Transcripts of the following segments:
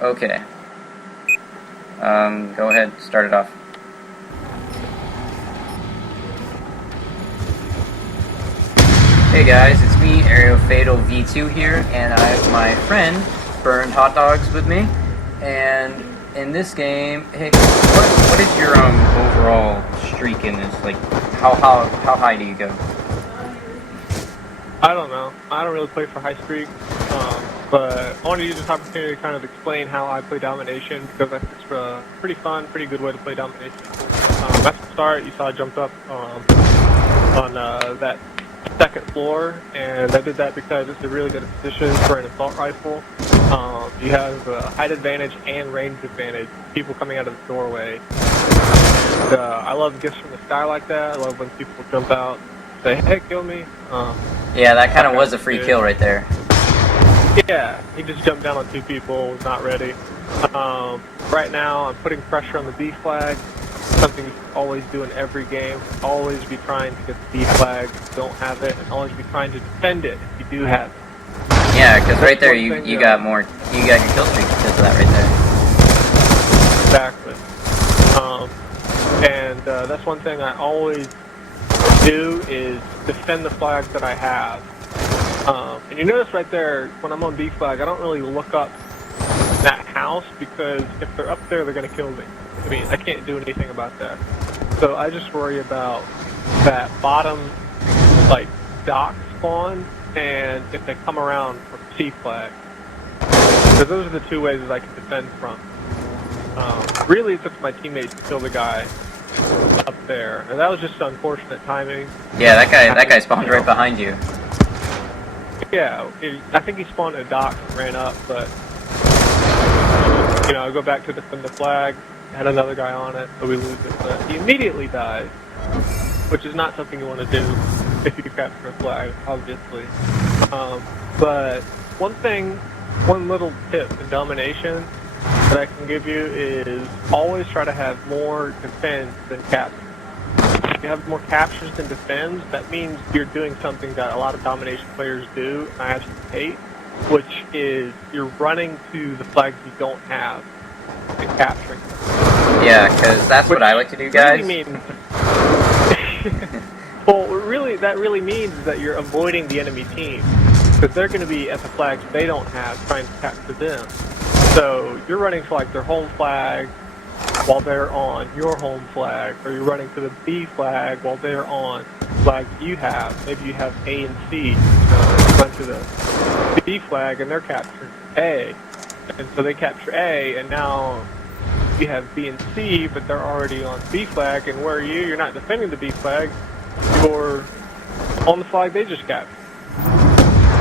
Okay. Go ahead, start it off. Hey guys, it's me, AERO Fatalv2 here, and I have my friend, Burned Hotdogs, with me. And in this game, hey, what is your overall streak in this? Like, how high do you go? I don't know. I don't really play for high streak, but I want to use this opportunity to kind of explain how I play Domination, because I think it's a pretty fun, pretty good way to play Domination. At the start, you saw I jumped up on that second floor, and I did that because it's a really good position for an assault rifle. You have height advantage and range advantage, people coming out of the doorway. And, I love gifts from the sky like that. I love when people jump out, say, hey, kill me. Yeah, that kind of was a free kill right there. Yeah, he just jumped down on two people, was not ready. Right now, I'm putting pressure on the B flag, something you always do in every game. Always be trying to get the B flag if you don't have it, and always be trying to defend it if you do have it. Yeah, because right there you got your kill streak because of that right there. Exactly. That's one thing I always do is defend the flags that I have. And you notice right there, when I'm on B flag, I don't really look up that house, because if they're up there, they're going to kill me. I mean, I can't do anything about that. So I just worry about that bottom, like, dock spawn, and if they come around from C flag. Because those are the two ways that I can defend from. Really, it's up to my teammates to kill the guy up there, and that was just unfortunate timing. Yeah, that guy spawned right behind you. Yeah, I think he spawned a dock and ran up, but I go back to defend the flag, had another guy on it, so we lose it. But he immediately dies, which is not something you want to do if you capture a flag, obviously. But one little tip in Domination that I can give you is always try to have more defends than captures. If you have more captures than defends, that means you're doing something that a lot of Domination players do, and I absolutely hate, which is you're running to the flags you don't have and capturing them. Yeah, because that's what I like to do, guys. Really means, well, that really means that you're avoiding the enemy team, because they're going to be at the flags they don't have, trying to capture them. So you're running to like their home flag while they're on your home flag, or you're running to the B flag while they're on flags you have. Maybe you have A and C. Run to the B flag and they're capturing A, and so they capture A, and now you have B and C, but they're already on B flag. And where are you? You're not defending the B flag. You're on the flag they just captured.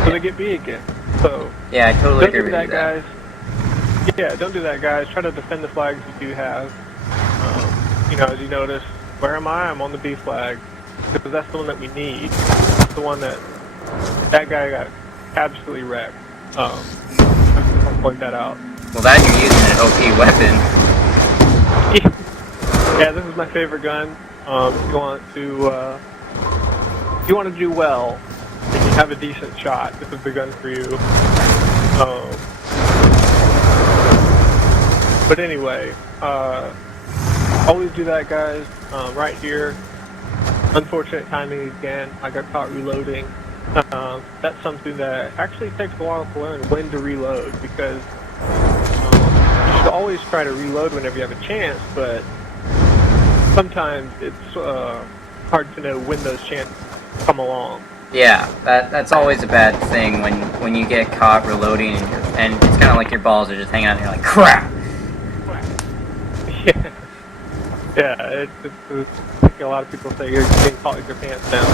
So they get B again. So yeah, I totally agree with that, you, guys. Yeah, don't do that, guys. Try to defend the flags you do have. As you notice, where am I? I'm on the B flag, because that's the one that we need. That's the one that guy got absolutely wrecked. I'll point that out. Well, that you're using an OP weapon. Yeah, this is my favorite gun. If you want to do well, and you have a decent shot, this is the gun for you. But anyway, always do that, guys. Right here, unfortunate timing again. I got caught reloading. That's something that actually takes a while to learn when to reload, because you should always try to reload whenever you have a chance, but sometimes it's hard to know when those chances come along. Yeah, that's always a bad thing when you get caught reloading and it's kind of like your balls are just hanging out and you're like, crap! Yeah, it's like a lot of people say, you're getting caught with your pants down.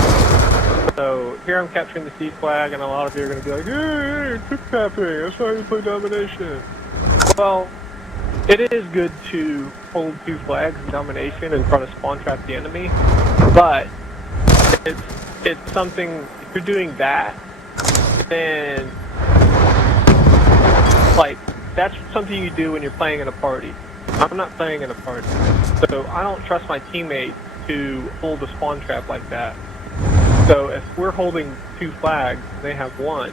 So here I'm capturing the C flag, and a lot of you are going to be like, hey, trip capping, that's why you play Domination. Well, it is good to hold two flags in Domination and try to spawn trap the enemy, but it's something, if you're doing that, then like, that's something you do when you're playing in a party. I'm not playing in a party, so I don't trust my teammates to hold a spawn trap like that. So if we're holding two flags and they have one,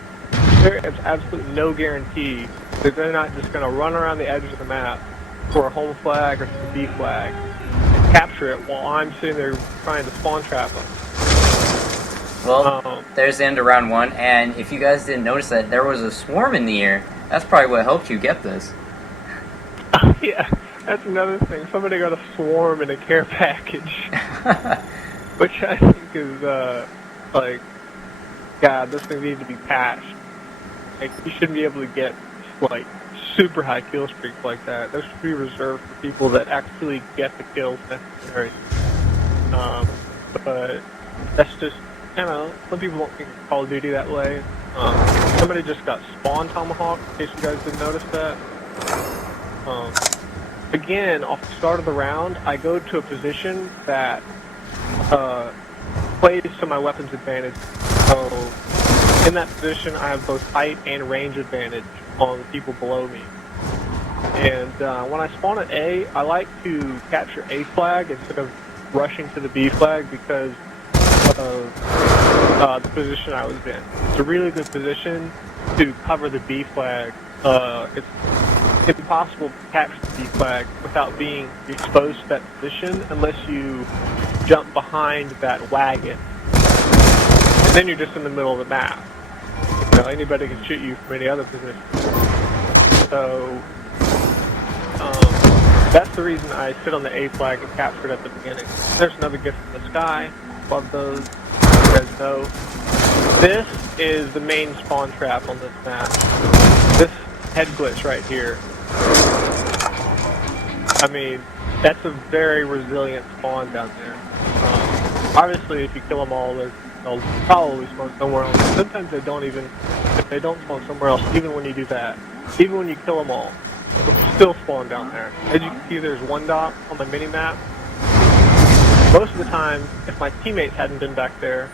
there is absolutely no guarantee that they're not just going to run around the edges of the map for a home flag or for a B flag and capture it while I'm sitting there trying to spawn trap them. Well, there's the end of round 1, and if you guys didn't notice that there was a swarm in the air, that's probably what helped you get this. Yeah, that's another thing. Somebody got a swarm in a care package, which I think is, like, God, this thing needs to be patched. Like, you shouldn't be able to get, like, super high kill streaks like that. Those should be reserved for people that actually get the kills necessary. But that's just, I don't know, some people don't think of Call of Duty that way. Somebody just got spawn tomahawk, in case you guys didn't notice that. Again, off the start of the round, I go to a position that plays to my weapon's advantage. So, in that position, I have both height and range advantage on the people below me. And when I spawn at A, I like to capture A flag instead of rushing to the B flag because of the position I was in. It's a really good position to cover the B flag. It's impossible to capture the B flag without being exposed to that position unless you jump behind that wagon. And then you're just in the middle of the map. You know, anybody can shoot you from any other position. So, that's the reason I sit on the A flag and capture it at the beginning. There's another gift from the sky. Love those. You guys know. This is the main spawn trap on this map. This head glitch right here. I mean, that's a very resilient spawn down there. Obviously, if you kill them all, they'll probably spawn somewhere else. Sometimes they don't even, if they don't spawn somewhere else, even when you do that, even when you kill them all, they'll still spawn down there. As you can see, there's one dot on the mini-map. Most of the time, if my teammates hadn't been back there,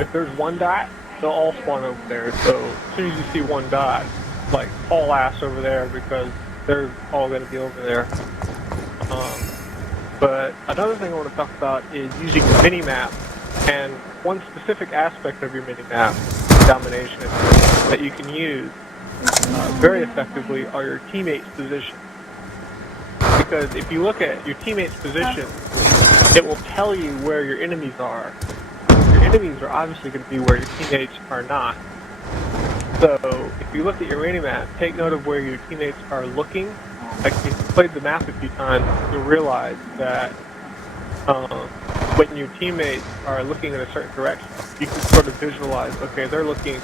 if there's one dot, they'll all spawn over there. So as soon as you see one dot, like, haul ass over there because they're all going to be over there. But another thing I want to talk about is using your mini-map, and one specific aspect of your mini-map, Domination, that you can use very effectively are your teammates' position. Because if you look at your teammates' position, it will tell you where your enemies are. Your enemies are obviously going to be where your teammates are not. So, if you look at your mini-map, take note of where your teammates are looking. Like, if you played the map a few times, you'll realize that when your teammates are looking in a certain direction, you can sort of visualize, okay, they're looking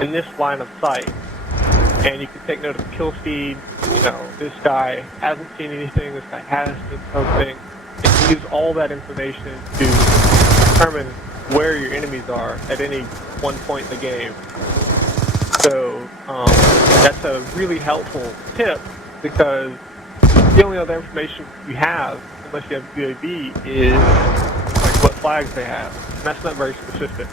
in this line of sight. And you can take note of the kill feed. You know, this guy hasn't seen anything, this guy has seen something. And use all that information to determine where your enemies are at any one point in the game. So that's a really helpful tip because the only other information you have, unless you have UAV, is like what flags they have. And that's not very specific.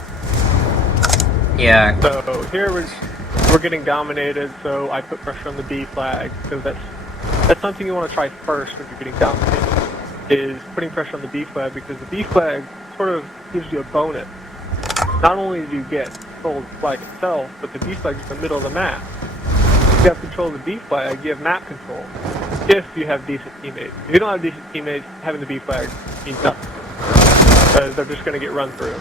Yeah. So here we're getting dominated, so I put pressure on the B flag because that's something you want to try first when you're getting dominated, is putting pressure on the B flag because the B flag sort of gives you a bonus. Not only do you get control of the flag itself, but the B flag is in the middle of the map. If you have control of the B flag, you have map control. If you have decent teammates. If you don't have decent teammates, having the B flag means nothing. Because they're just going to get run through.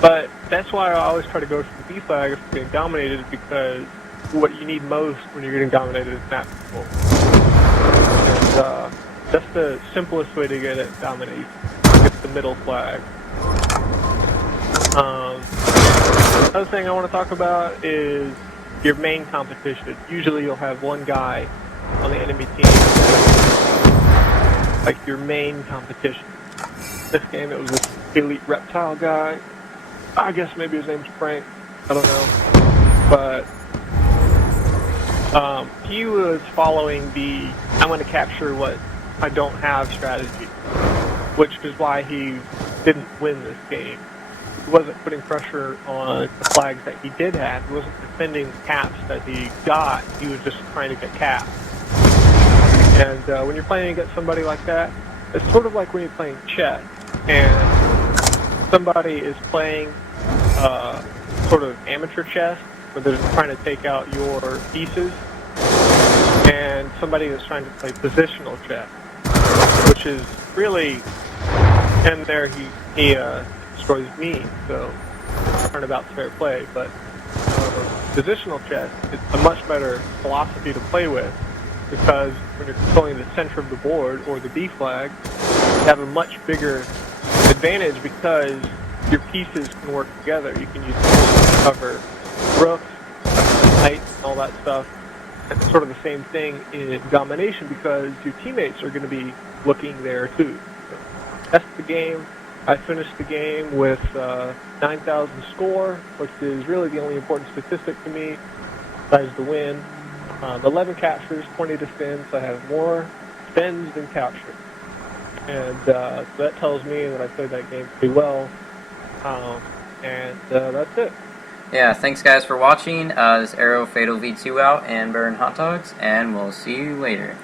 But that's why I always try to go for the B flag if you're getting dominated, because what you need most when you're getting dominated is map control. And that's the simplest way to get it dominated. It's the middle flag. Another thing I want to talk about is your main competition. Usually you'll have one guy on the enemy team, like your main competition. This game it was this elite reptile guy. I guess maybe his name's Frank. I don't know. But he was following the I'm going to capture what I don't have strategy, which is why he didn't win this game. He wasn't putting pressure on the flags that he did have. He wasn't defending caps that he got. He was just trying to get caps. And when you're playing against somebody like that, it's sort of like when you're playing chess and somebody is playing sort of amateur chess, where they're trying to take out your pieces, and somebody that's trying to play positional chess, which is really, and there he destroys me, so turnabout's fair play, but positional chess is a much better philosophy to play with, because when you're controlling the center of the board, or the B flag, you have a much bigger advantage because your pieces can work together. You can use pieces to cover rooks, knights, and all that stuff. And it's sort of the same thing in Domination, because your teammates are going to be looking there too. So that's the game. I finished the game with 9,000 score, which is really the only important statistic to me, besides the win. 11 captures, 20 defends. I have more defends than captures. And so that tells me that I played that game pretty well. And that's it. Yeah, thanks guys for watching. This AERO Fatalv2 out and burn hot dogs, and we'll see you later.